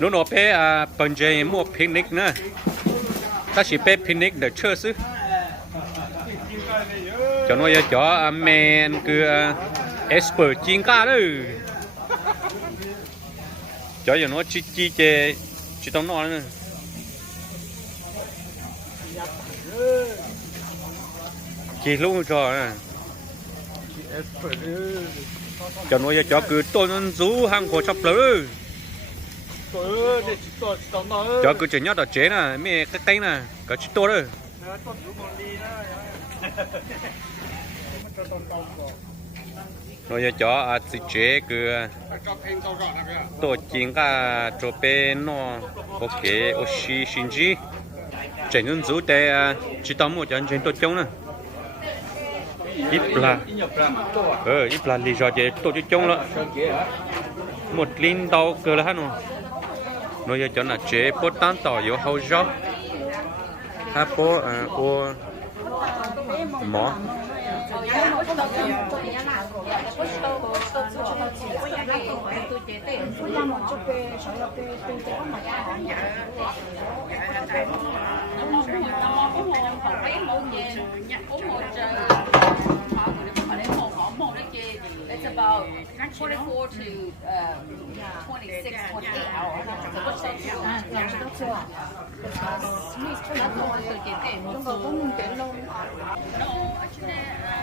nó nó bé bận chơi mua picnic nữa ta chỉ bé picnic để chơi chứ cho nó cho men cứ expert chiên cá đó cho nó chi chè chỉ tao nói nữa chỉ luôn cho cho nó cho cứ tôn rú hàng của chập lỡ cho cứ chỉ nhớ đó chế nè mẹ cái cây nè cái chỉ to đó rồi cho chỉ chế cứ tổ chức cả cho bên nó ok oxy sinh chi chỉ những rú để chỉ tao một chân trên tổ chức nè ít là ít là lý do chế tổ chức chung đó một linh đầu cơ là hết rồi nó giờ cho là chế bột tan tỏi yếu hậu gió ha bố ô mỏ It's about 24 to 26, 28 hours.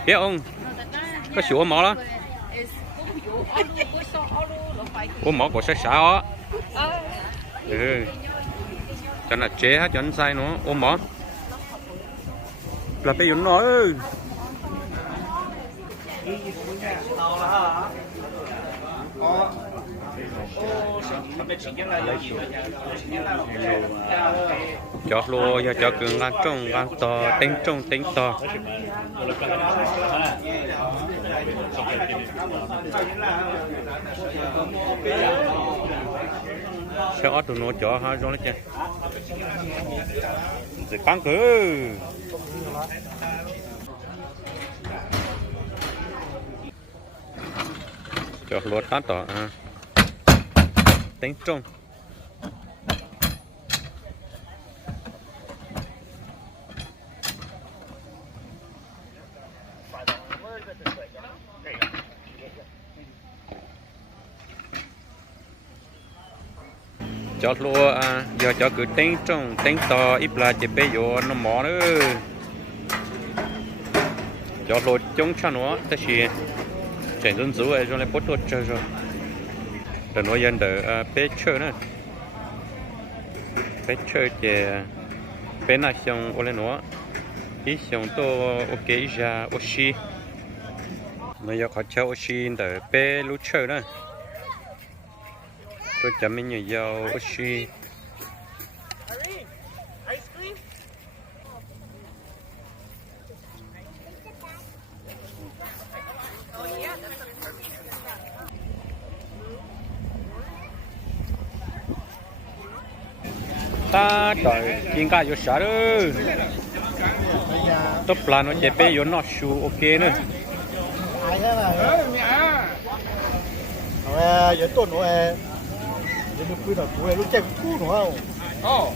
biết ông có sủa mỏ đó ủa mỏ của sẽ xả á cho là chế hết cho anh sai nữa ôm mỏ là bây giờ nói cho lô cho cường gan trông gan to tính to sẽ ót tụi nó cho ha rồi đấy chứ thì căng cứ cho lúa tán tỏ tính trung cho lúa giờ cho cứ tính trung tính to ít là chỉ bây giờ nó mỏ nữa cho lúa chung cho nó thế thì chạy dân dữ ấy rồi lại bớt đốt chơi rồi rồi nói dân đỡ bé chơi nữa bé chơi thì bé nào xong ô lên nó ít xong to ok ra oxy bây giờ họ chơi oxy đỡ bé lú chơi nữa tôi chấm mình nhiều dầu oxy ta đợi chiên cá vô xả đó tốt là nó chế bé vô nó su ok nữa ai thế mà giờ tuần nữa giờ được quy được quy lúc chơi cũng nữa không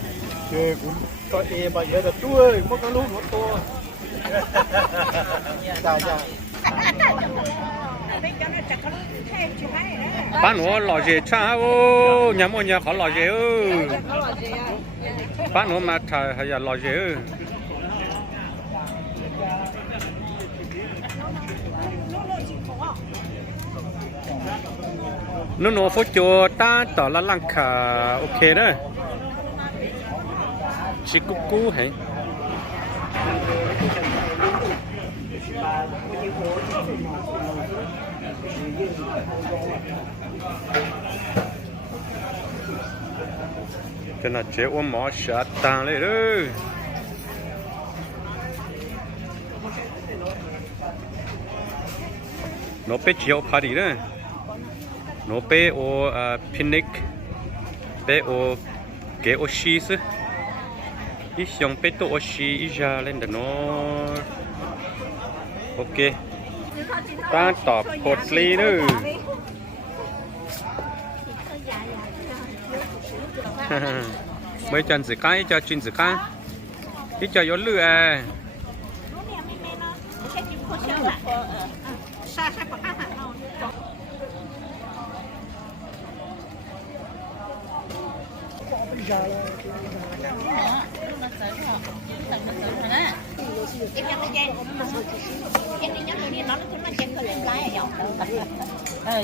chơi cũng coi em mà giờ là tôi mất cái lúc nữa tôi dạ dạ bán nó lò dê cha ô nhà mua nhà khó lò dê ư bán nó mà thà hay là lò dê ư nó phốt cho ta tỏ là lăng cả ok đó chỉ cú hả cho nên chế uống mỏ sát tàng lên đó nó bé chiếu party đó nó bé ô picnic bé ô cái oxy chứ ít xong bé tổ oxy ít ra lên đó nó ok ta tọp cột ly nữa mới chân gì cái cho chín gì cái ít cho yếu lừa à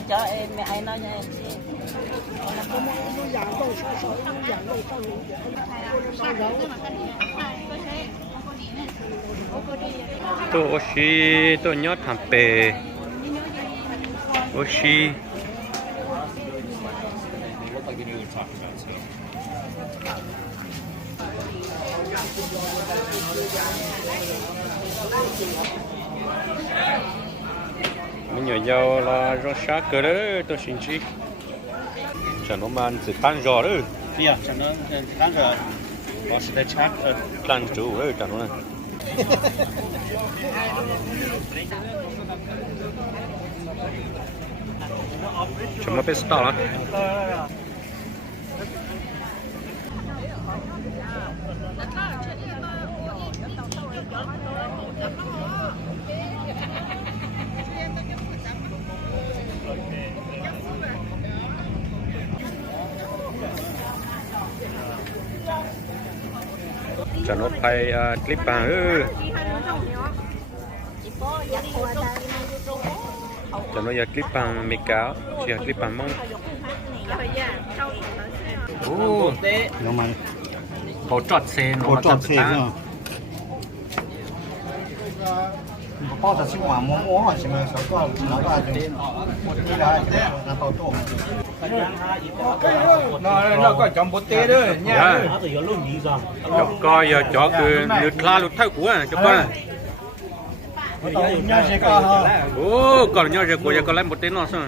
cho em mẹ ai nói nha tôi oxy tôi nhớ thằng bè oxy mình nhớ nhau là rau sát cơ đó tôi xin chị chẳng nó mang từ tan giò đó dạ chẳng nó đang rồi có sự chắc tan chủ đó chẳng nó chúng nó phải start đó cho nó phải clip bằng cho nó giờ clip bằng mấy cáo chỉ clip bằng mong ô nó mà hồ trọt xe nó có tròn xe nữa bao giờ sinh hoạt mua hoặc sinh hoạt sáu con nó là gì đi lại là tàu tôm nó có trong bột tê đó nha cho coi giờ cho cứ nước la lụt thâu của cho coi ô còn nhau giờ của giờ còn lại một tên nó sao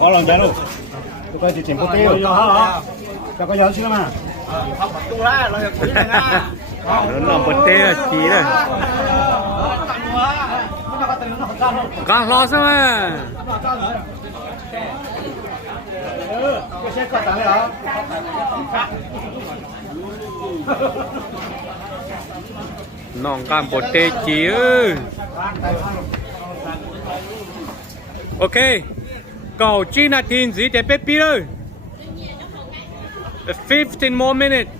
có lần đấy luôn tôi coi chỉ chỉnh bột tiêu cho có nhớ chưa mà nó làm bột tê chỉ rồi càng lo sao mà nòng càng bột tê chỉ ơi ok cầu chi là tin gì để biết biết ơi 15 more minutes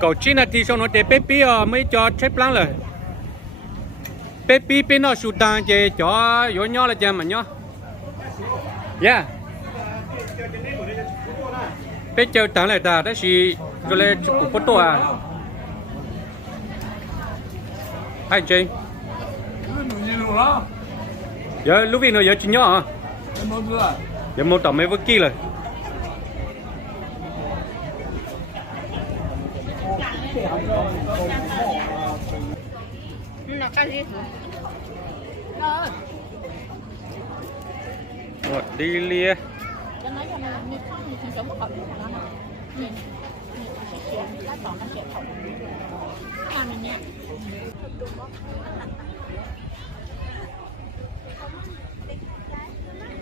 cầu chi là thì xong nó để biết biết mới cho trip lăng rồi biết biết bên nó sụt đàn để cho yếu nhỏ là chém mà nhỏ yeah biết chơi tặng lại ta đó là cho lên chụp photo à hai chị giờ lúc nào giờ chị nhỏ hả giờ một tầm mấy vứt kia rồi đi lia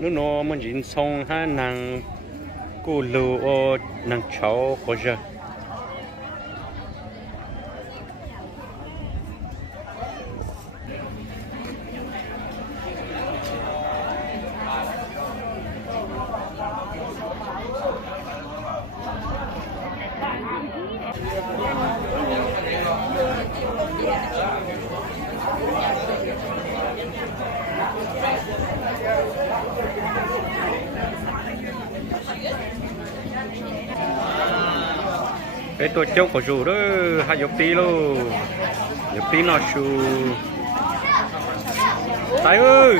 nó mình nhìn xong ha nàng cô lưu ô nàng cháu có giờ cái tôi châu có dù đó hai dọc tí luôn dọc tí nó su tay ơi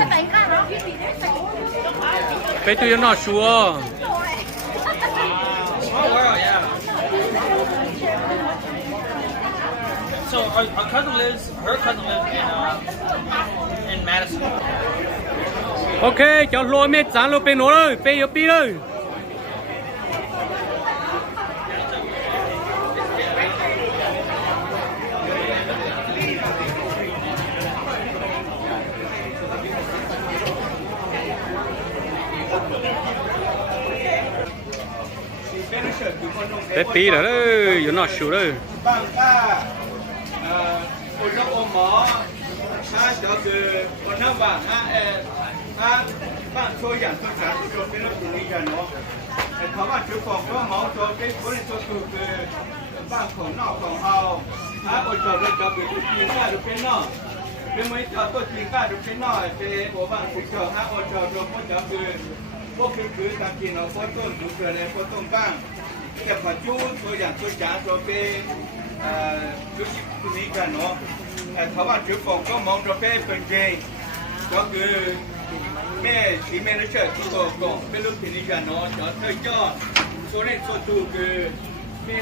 cái tôi nó su So our cousin lives, her cousin lives in Madison. โอเคจะโรยเม็ดจานโรยเป็นหนูเลยเป็นยปีเลยเป็นปีเลยอยู่นอกชูเลย บ้างก็คนรับอมหมอถ้าจะคือคนน้ำบ้างถ้าบ้านช่วยอย่างตัวสารที่เราเป็นเรื่องนี้กันเนาะแต่เขาว่าจุดของก็หมอตัวเป็นคนตัวคือบ้านของนอกของเราถ้าคนจอดรถจอดเป็นตัวจริงก็ดูเป็นนอกเป็นไม่จอดตัวจริงก็ดูเป็นนอกเป็นหัวบ้านคุณจอดถ้าคนจอดรถคนจอดคือพวกคือการกินเราคนต้นดูเกิดอะไรคนต้นบ้างเก็บผักจูนตัวอย่างตัวจ๋าตัวเป็นจุดนี้กันเนาะเขาว่าจุดของก็มองตัวเป็นเจก็คือแม่สีแม่รู้เชื่อที่ตัวก่อนเป็นลูกที่นี่กันเนาะจะเธอยอดตัวเล็กตัวตูคือแม่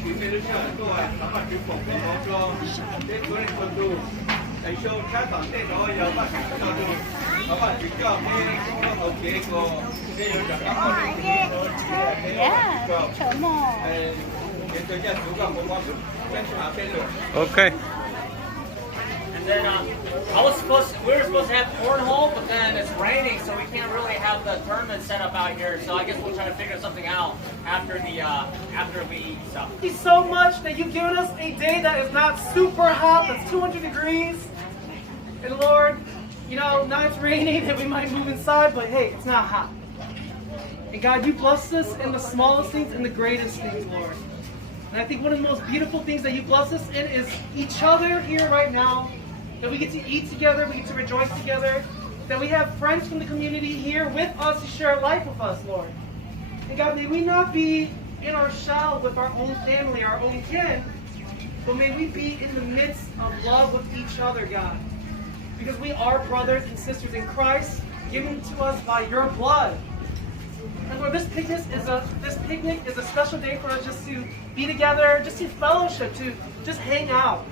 สีแม่รู้เชื่อตัวเขาว่าจุดของก็มองตัวเล็กตัวเล็กตัวตูไอ้โชว์ชาต่างเต้นเนาะอย่าว่าตัวตูเขาว่าจุดยอดแม่ก็โอเคก็ได้อยู่จากเขาคนนี้ โอเค And then we were supposed to have cornhole, but then it's raining, so we can't really have the tournament set up out here. So I guess we'll try to figure something out after we eat stuff. Thank you so much that you've given us a day that is not super hot, that's 200 degrees. And Lord, now it's raining and we might move inside, but hey, it's not hot. And God, you blessed us in the smallest things and the greatest things, Lord. And I think one of the most beautiful things that you bless us in is each other here right now. That we get to eat together, we get to rejoice together. That we have friends from the community here with us to share life with us, Lord. And God, may we not be in our shell with our own family, our own kin, but may we be in the midst of love with each other, God. Because we are brothers and sisters in Christ, given to us by your blood. And Lord, this picnic is a special day for us just to be together, just to fellowship, to just hang out.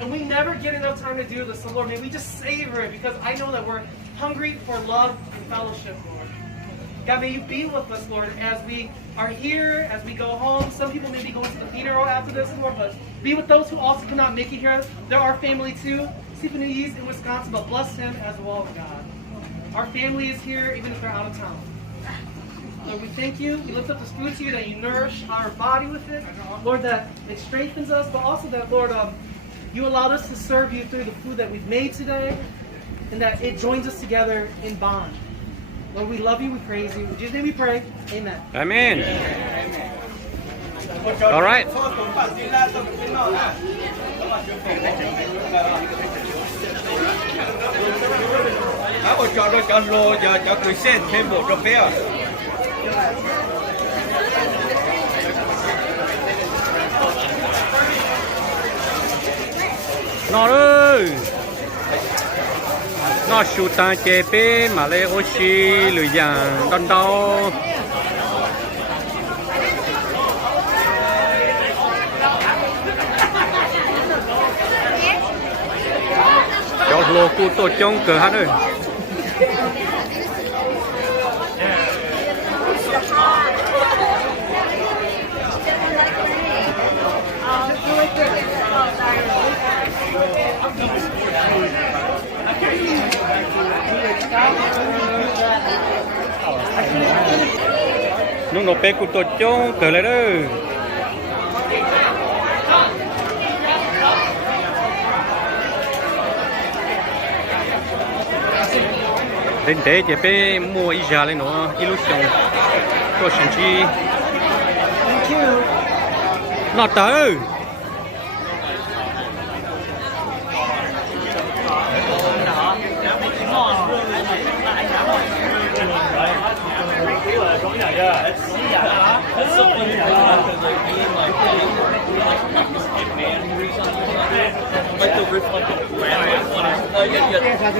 And we never get enough time to do this. So Lord, may we just savor it because I know that we're hungry for love and fellowship, Lord. God, may you be with us, Lord, as we are here, as we go home. Some people may be going to the funeral after this, Lord, but be with those who also cannot make it here. They're our family too. Stephen East in Wisconsin, but bless him as well, God. Our family is here, even if they're out of town. Lord, we thank you. We lift up this food to you, that you nourish our body with it. Lord, that it strengthens us, but also that, Lord, you allowed us to serve you through the food that we've made today, and that it joins us together in bond. Lord, we love you, we praise you. In Jesus' name we pray. Amen. Amen. All right. Nó ơi, nó sụt ta chế bê mà lấy oxy lười dàng đòn đau. Cho lô cụ tổ trong cửa hát ơi. Nó bê cụ tổ trong cửa lại đó. Đến thế chỉ bê mua ý giá lên nó illusion cho sinh chi. Nó tới.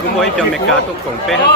Cũng mới cho mấy cá tôi cũng phê hết.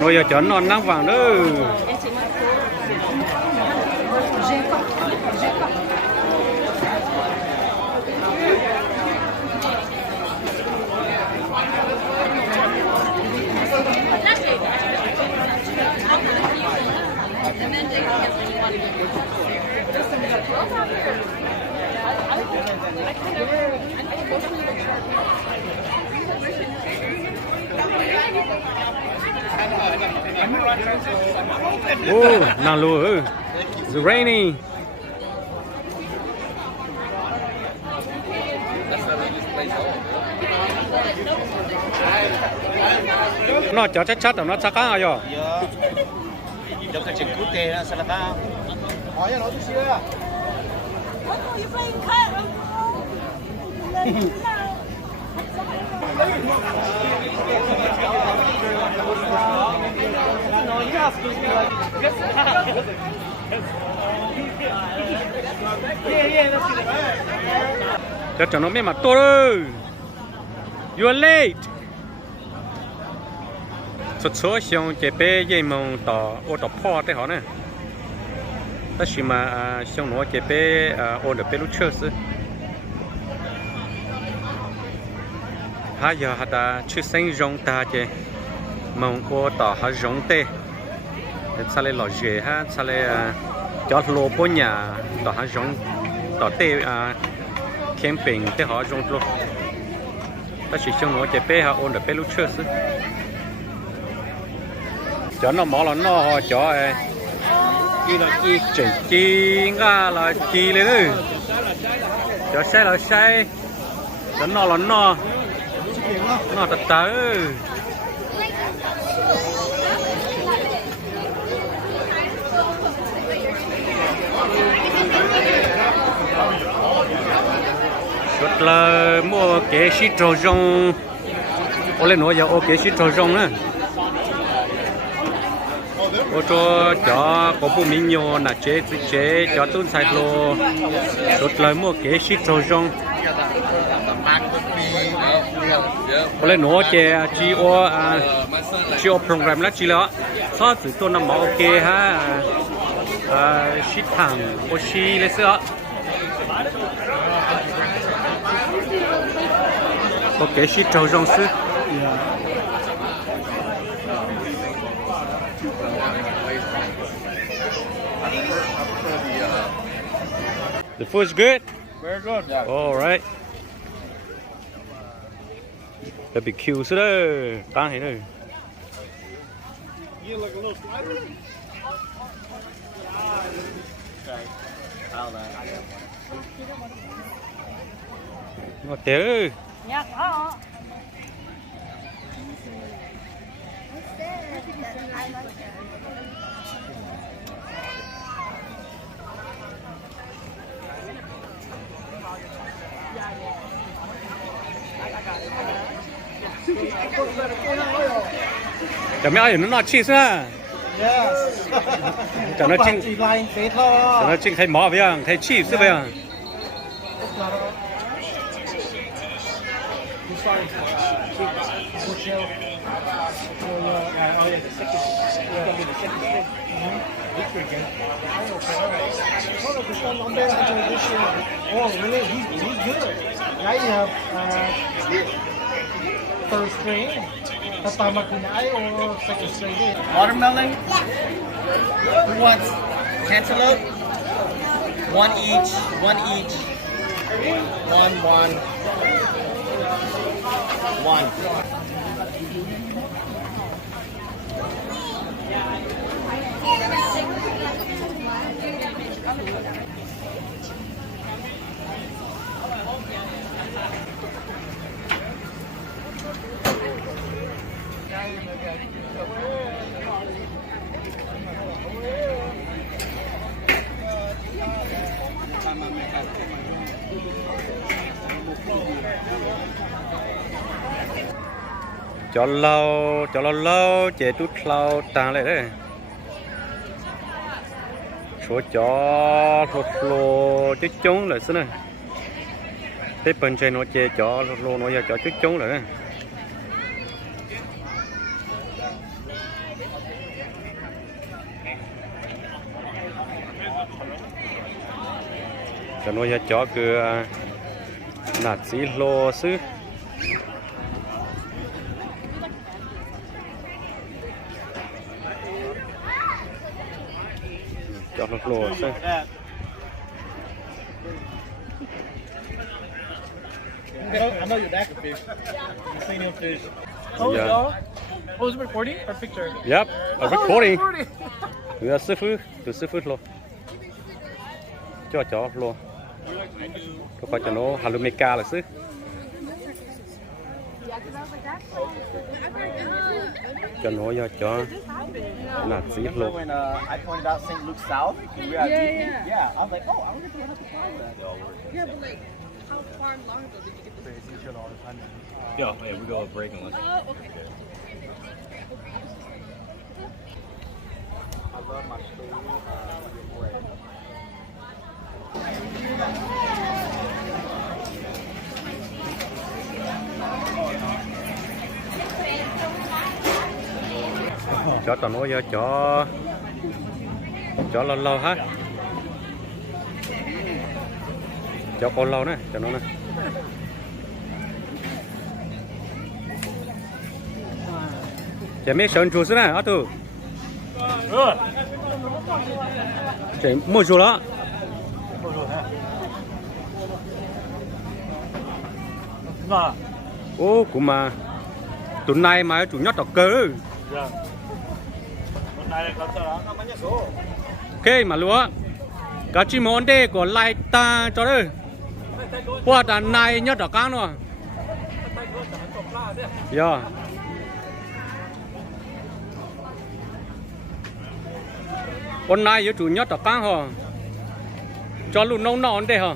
rồi giờ chọn non nắng vàng đó oh now look it's raining nó cho chắc chắc nó chắc cá rồi Cho cái chuyện quốc tế sao là cao? Hỏi cho nó chút xíu à? No, you have to be like, yeah, let's do that. cho nó biết mặt to rồi you're late số số xong chế bé dây mông tỏ ô tỏ po thế họ nè ta chỉ mà xong nó chế bé ô được bé lúc trước xứ hai giờ họ ta chưa sinh rong ta chế mông ô tỏ họ rong tê sao lại lò dễ ha sao lại cho lô bố nhà tỏ họ rong tỏ tê camping tê họ rong lô ta chỉ xong nó chế bé họ ô được bé lúc trước xứ cho nó mỏ là nó cho chi là chi chỉ chi nga là chi lên đấy cho xe là xe cho nó là nó thật tới rất là mua cái xí trâu rong ô lên nói giờ ô cái xí trâu rong nữa ô cho có bộ mình nhiều là chế cho tuân sai lô rất là mua cái shit trâu rong có lẽ nó chế chỉ ô program là chỉ là sao từ tôi nằm ok ha shit thằng ô shit lấy sữa ok shit trâu rong sư The food's good? Very good. Yeah. All right. BBQ xí đó, tan hết rồi. You like a little slider? Ngọt téo. Dạ có. Chả mấy ai nó cheese ha. Yes. Chả nó chinh. Chỉ line phết thôi. Chả nó chinh thấy mỏ vậy à, thấy cheese vậy à. Oh, really? He's good. Now you have third string. Tatama kinai or second string? Watermelon? Who wants cantaloupe? One each. One. cho lâu chế tút lâu tàng lại đấy số chó lô chút trống lại xí này thế bên trên nó chế chó lô nó giờ chó chút trống lại cho nó giờ chó cứ nạt xí lô xứ cho nó lô xứ I know your back of fish. You've seen him fish. Oh, Yeah. y'all? Oh, is it recording or picture? Yep, a recording. Oh, recording. Từ sư phụ lô cho lô có cho nó halumeka là sư cho nó cho nạt xí lô When I pointed out St. Luke South, we were yeah, I was like, oh, I wonder if we have to fly that. Yeah, but like, how far long ago did you get the Yeah, hey, we go a break and lunch. Oh, okay. I love my story. cho tao nói cho lâu ha cho con lâu nè cho nó nè chả mấy sơn chủ nè ở tu chả mua chủ đó ô cũng mà tuần này mà chủ nhót tao cơ ok mà lúa cá chim món đê của lại ta cho đây qua đàn này nhớ đỏ căng nữa yeah con này với chủ nhớ đỏ căng hả cho luôn nông nọn đây hả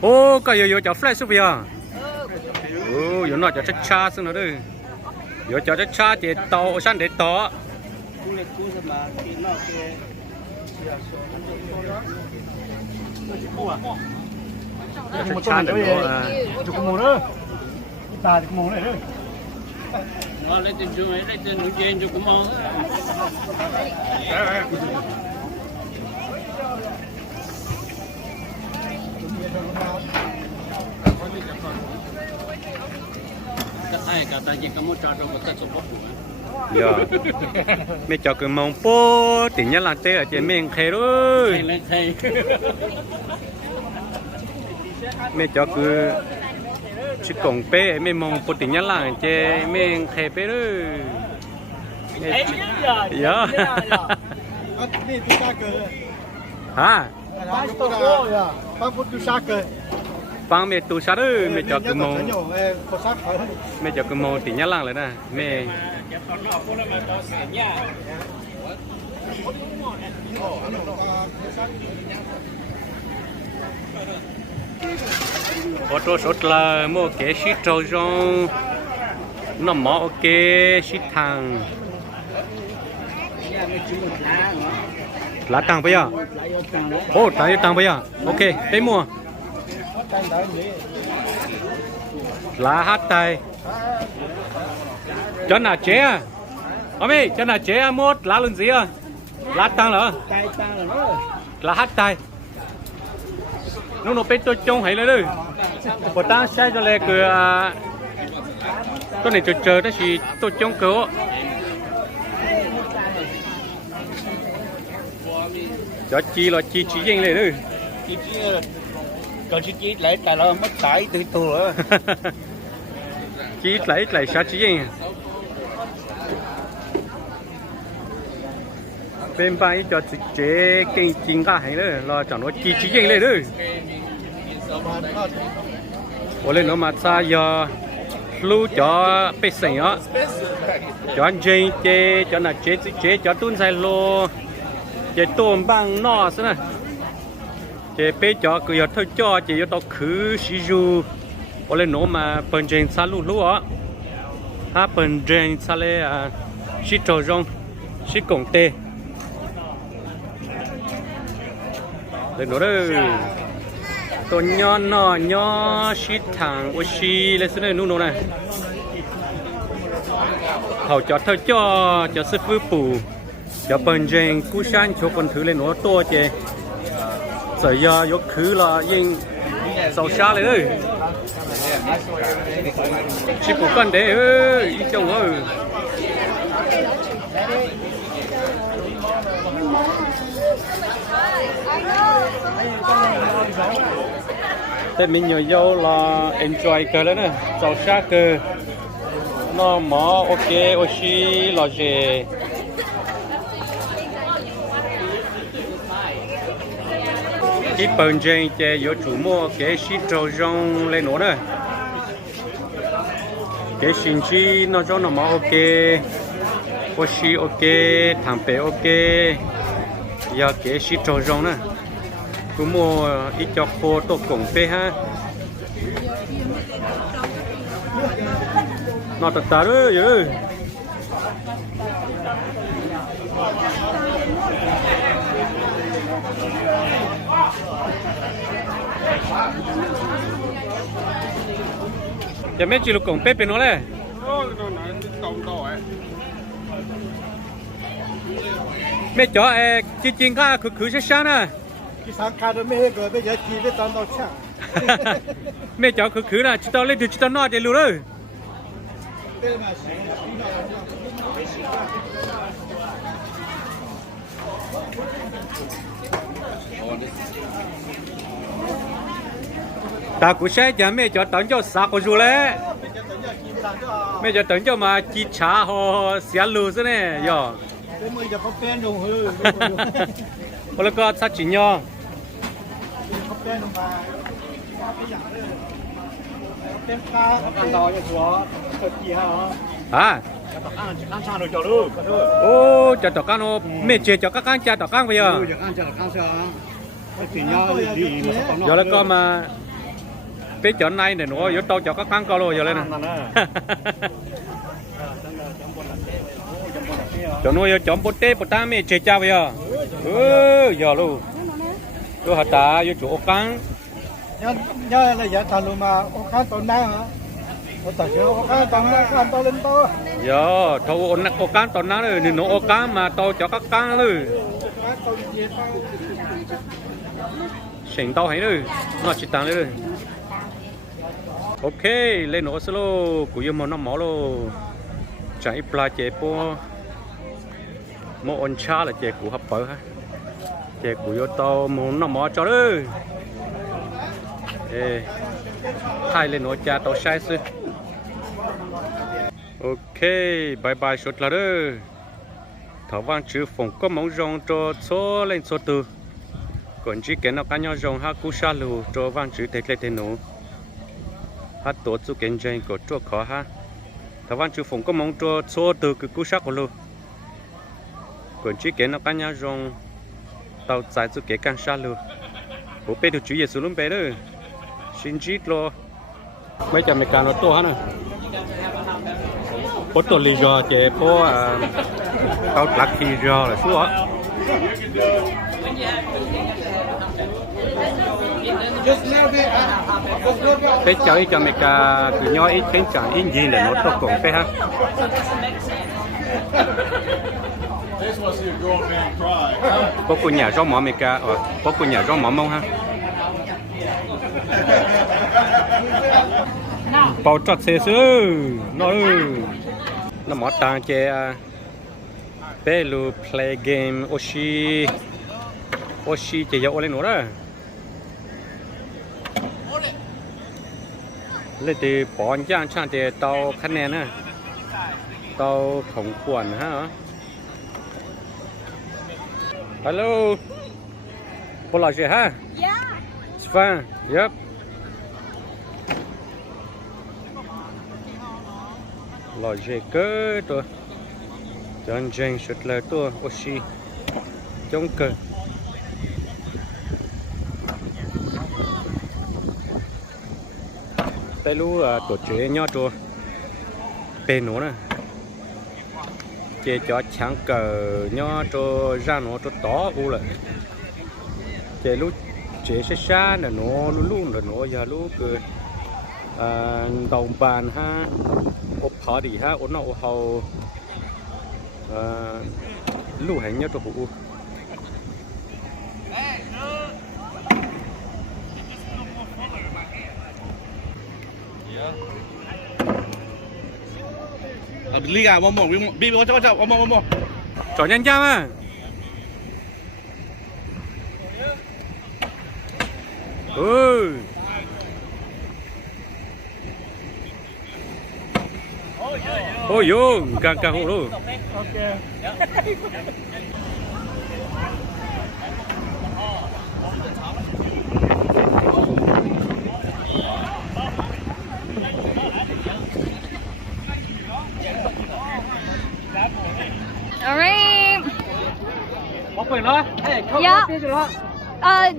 ô cái yo cho flash xuống vậy ô yo nó cho chắc cha xuống nữa đây yo cho chắc cha để tàu sang để tàu chắc cha để nó Chụp cái mồm nữa. Ta thì cái mồm này nữa. Nó lấy tiền chung ấy, lấy tiền núi trên cho cũng mong. Cái này cả ta chỉ có một trò trong một cái số bốc. mẹ cho cái mông po tỉnh nhá là tê ở trên miền khe rồi Lên thầy. mẹ cho cứ chỉ còn pe mẹ mông po tỉnh nhá là trên miền khe pe rồi dạ Ni tu saka. hả Ba phút tu saka. bang mẹ tu sa rồi mẹ cho cái mông Có sắc phải. mẹ cho cái mông tỉnh nhá là rồi nè mẹ ô tô sốt là mua cái shit trâu rong nó mỏ ok shit thằng lá tăng bây giờ ô tăng bây giờ ok tới mua lá hát tay cho nào chế à ông ấy cho nào chế à mua lá luôn gì à lá tăng là lá hát tay nó bên tôi trông hay là đấy của ta sẽ cho lại cái tôi này chờ đó thì tôi trông cứu cho chi là chi riêng này đấy Còn chị lấy tại là mất tải từ tù rồi. chi lại sao chi riêng bên bay cho chị chế kinh chính cả hay đấy là chẳng nói chi riêng này đấy 我嘞，侬嘛咋要 lu cho bê sành á cho anh chơi chơi cho là chế cho tuôn sai lô chế tôm bằng nọ xí nè chế bê cho cứ giờ thôi cho chế giờ tao khứ xí du ở lên nổ mà bận chơi xa lu á ha bận chơi xa lê xí trâu rong xí cổng tê lên nổ đóตัวย่อหน่อย่อชิดทางโอชีเลยสิเนี่ยนู่นน่ะเขาจอดเท่าจ่อจะซื้อฟื้นปูจะเปิดเจงกู้ชันโชว์คนถือเลยหนูตัวเจเสียยกคือละยิงเสาชาเลยชิปูกันเด้อีจงแต่mình nhiều dâu là enjoy cơ đấy nè, giàu xa cơ, nó mỏ ok, oxy là gì, cái bận trên chơi có chủ mua cái xí trâu rong lên nữa nè, cái sinh chi nó cho nó mỏ ok, oxy ok, thằng bé ok, giờ cái xí trâu rong nè. Cứ mua ít cho khô tổ cổng phê ha nó thật tà đó vậy giờ mấy chị lục cổng phê bên nó này mấy chó chi chiên cá khử sát sát nèที่สังขารไม่ให้เกิดไม่ใช่ทีไม่ตอนเราช่าง แม่เจ้าคือน่ะจิตเล่นจิตนอดจะรู้เลยตากูใช้จะแม่เจ้าตอนเจ้าสาวกูรู้แล้วแม่เจ้าตอนเจ้ามาจีชาหอเสียลูซะเนี่ยย่อเป็นมือจะเขาเป็นลงเฮ้ย แล้วก็สักจิญญอเขาเป็นลงมาเป็นกาเป็นดอยอย่างชัวร์เกิดกี่ฮะอ่ะข้างชาเราจะรู้โอ้จะต่อกันโอ้แม่เจ้าก็การจะต่อกันไปอ่ะจะข้างชาข้างชาจิญญอดีเดี๋ยวแล้วก็มาไปจอดในเนี่ยหนูยกโตจอดก็การก็รู้อยู่เลยนะcho nuôi chọn bột tê bột tam mẹ chơi cha bây giờ giờ luôn tôi hạt ta vô chỗ cắn nhớ là giờ thằng luôn mà ô cá tồn na hả ô tài xế ô cá tồn na ăn to lên to giờ thâu ô cắn tồn na rồi nên nó ô cá mà to cho các cắn rồi sành to hay rồi nó chỉ tăng rồi ok lên nó solo của yêu món nó máu luôn chạy pla chạy po một ôn cha là chạy của hấp bở ha chạy của vô tàu muốn nó mò cho đó hai lên nó cha tàu sai sư ok bye bye short là đó thảo vang chữ phòng có mong rong cho số lên số từ còn chỉ cái nó cá nhau rong ha cú sa lù cho vang chữ thế lên thế nổ hát tổ chú kiến chơi của chỗ khó ha thảo vang chữ phòng có mong cho số từ cái cú sa của lù còn chỉ kiến nó cá nhau rong tàu chạy chú cái càng sa lù bố bé được chú Giêsu luôn bé đó xin chít lo mấy chồng mày càng nó to hả nè bố tổ lì giò chế bố tao lắc khi giò là số á bé cháu ý cho mày cả từ nhỏ ít kén chẳng ít gì là nó to cùng bé ha bố cô nhà rau mỏ mày cả bố cô nhà rau mỏ mông ha bao trọt xe sư nó mỏ tàng chè bé lu play game oshi chè dạo lên nữa đó lên từ bỏ giang sang thì tàu khăn nè nè tàu khổng quần ha hello Polish ha Yeah. It's fine. Yep. lò dê cơ tôi chọn dành sụt là tôi oxy chống cơ tay lú tổ chế nhau tôi bên nó nè chế cho chẳng cờ nhau cho ra nó cho to u lại chế lú chế xa xa là nó luôn là nó giờ lú cứ đầu bàn ha ốp thọ đi ha ốp nó hầu lú hành nhau cho phụ lý à mong bị bố cho mong chọn nhanh chăng à ôi yo càng càng hổ luôn All right. Open đó. Hey, come Yeah. on, đó.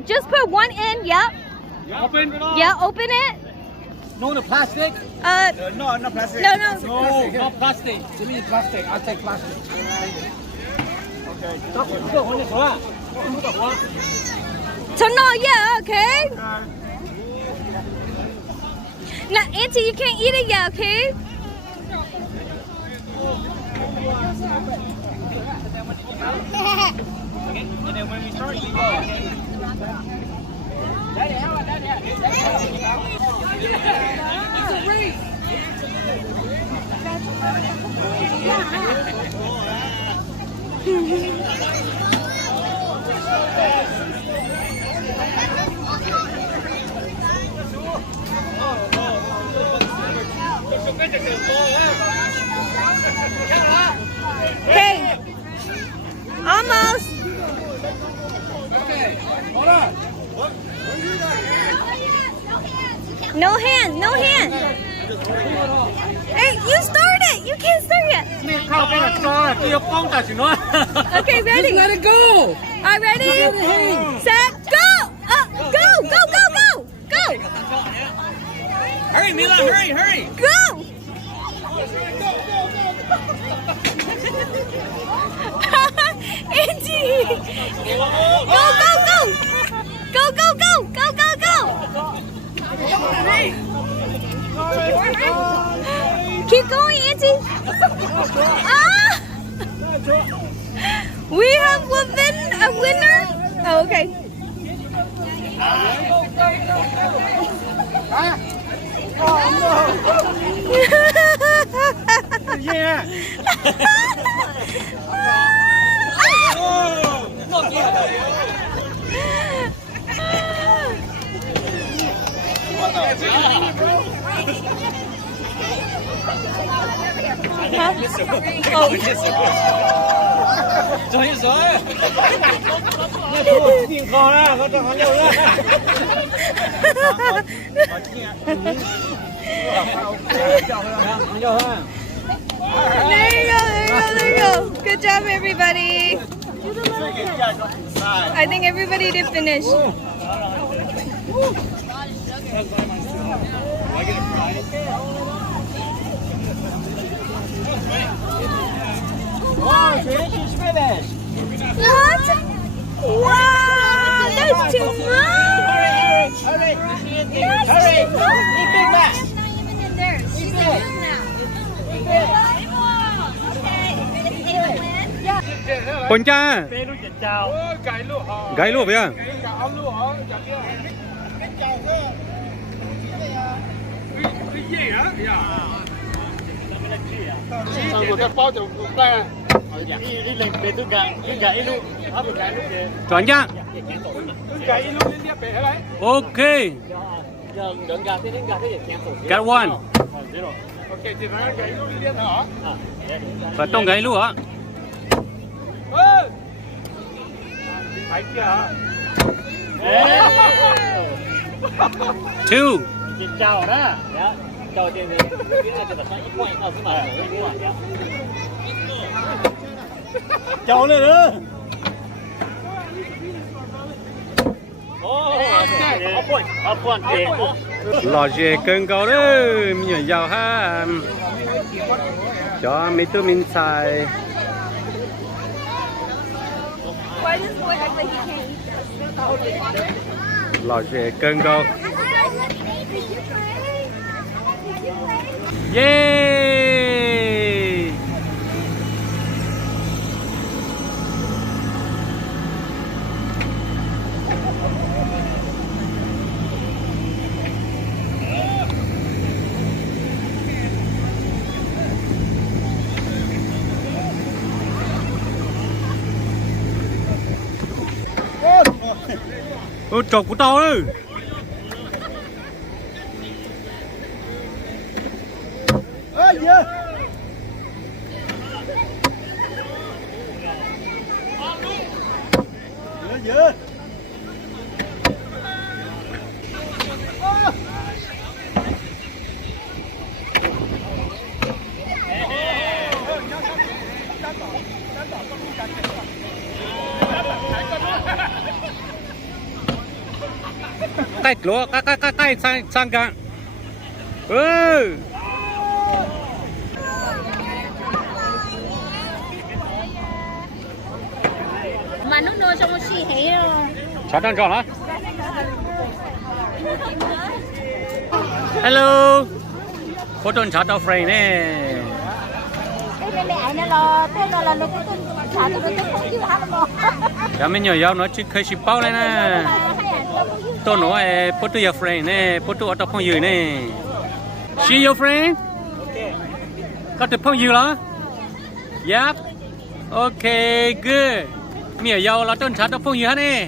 Just put one in. Yep. Open. Yeah. Open it. No, the plastic. no plastic No. No, not plastic. Give me plastic. I'll take plastic. Okay. Đó, con này số à? Turn on. Yeah. Okay. Now, Auntie, you can't eat it yet. Okay. And then when we start, you go. Okay. Almost. No hand. No hand. Hey, you started. You can't start yet. Okay, ready? Let it go. All right, ready? Set, go. Go. Go. Hurry, Mila, hurry. Go. Angie. Go. Keep going, Auntie. Ah! We have a winner. Oh, okay. Yeah. Trời ơi. Tiền kho ra, có cho họ nhiều ra. There you go. Good job, everybody. I think everybody did finish. What? Wow, that's too much. That's too much. con cha gái luộc vậy à chọn nha ok got one và tông gái luôn hả two 叫这个这个算一罐告诉嘛，一罐。叫来人。好半点。lò dê cơn cao đó mình giàu ha cho mấy tụi mình xài Why does boy act like he can't eat this? lò dê cơn cao yeah ôi trộn của tao ơi ơi gì gì tay lúa cái sang cả ừ Mà nó nôi trong một xì hết rồi. chọn đang chọn hả hello photo chọn tao frame nè Cái mẹ này là tên là nó cũng trả cho nó không chịu hát mà. cho mình nhớ nó chỉ khơi ship bao này nè tôi nói photo your friend nè photo ở trong phong dư nè see your friend có được phong dư đó yep okay good mình giàu là tôi chọn trong phong dư hết nè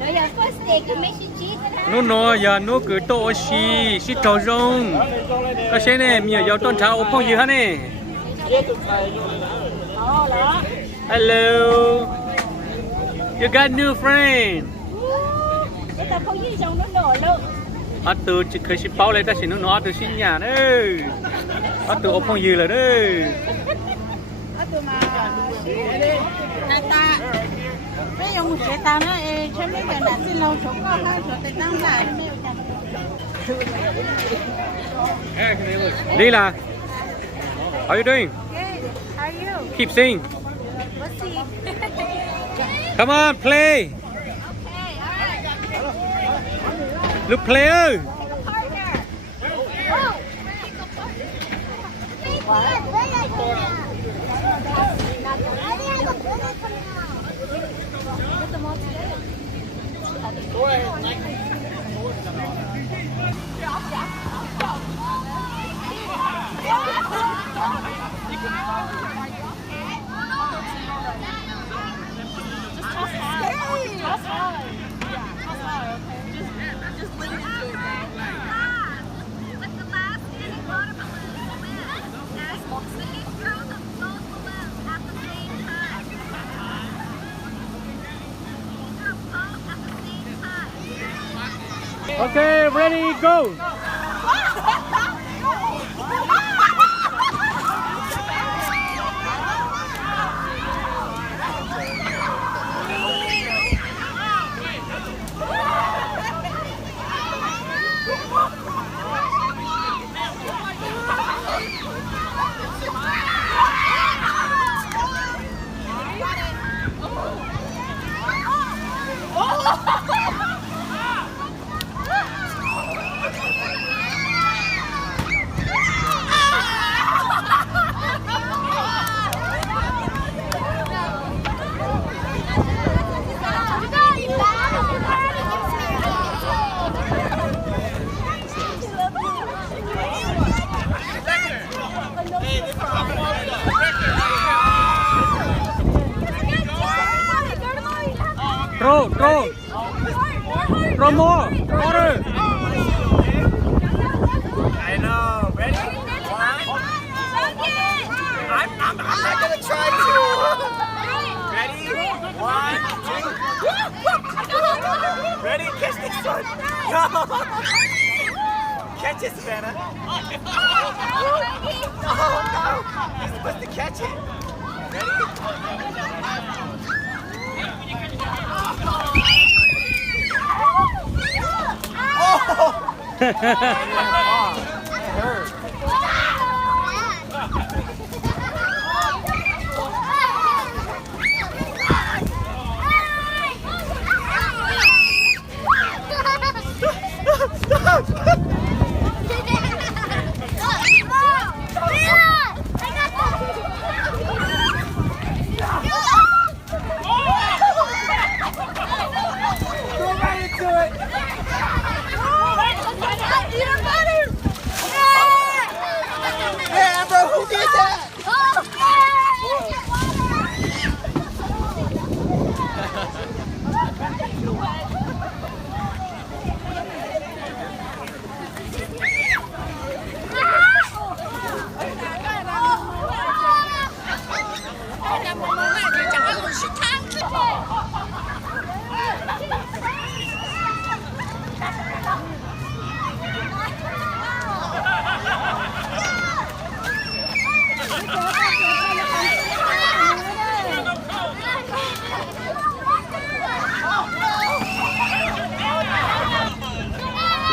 Rồi giờ first day cứ mấy xí chí thế đó. nó nói giờ nó cứ tôi xí trâu rong có xe nè mình giàu tôi chọn phong dư hết nè Ồ đó. hello you got new friend Cái tao không như trong nó nổ luôn. ở từ chỉ khơi ship bao lên ta chỉ nó từ xin nhà đấy ở từ ốp phong dư là đấy Nà ta bây giờ một cái ta nó cho mấy cái nạn xin lâu sống có hai chỗ tới năm lại nó mèo Lila, how you doing? Good. How are you? Keep singing. Let's see. Come on, play. Okay, all right. Look, player. Partner. Put them all together. Okay, ready, go. Throw more. Water. I know. Ready? I'm not gonna try to. Ready? 1, 2. Ready? Catch this one. No. Catch catch it, Savannah. Oh no! You're supposed to catch it. Yeah, bro, who did that?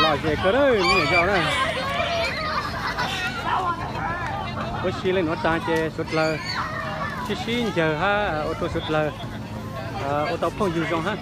Lo về cơ đấy, như vậy đó. Có xí lên nó ta chơi sụt lờ, xí giờ ha, ô tô sụt lờ, ô tô phong dù rong ha.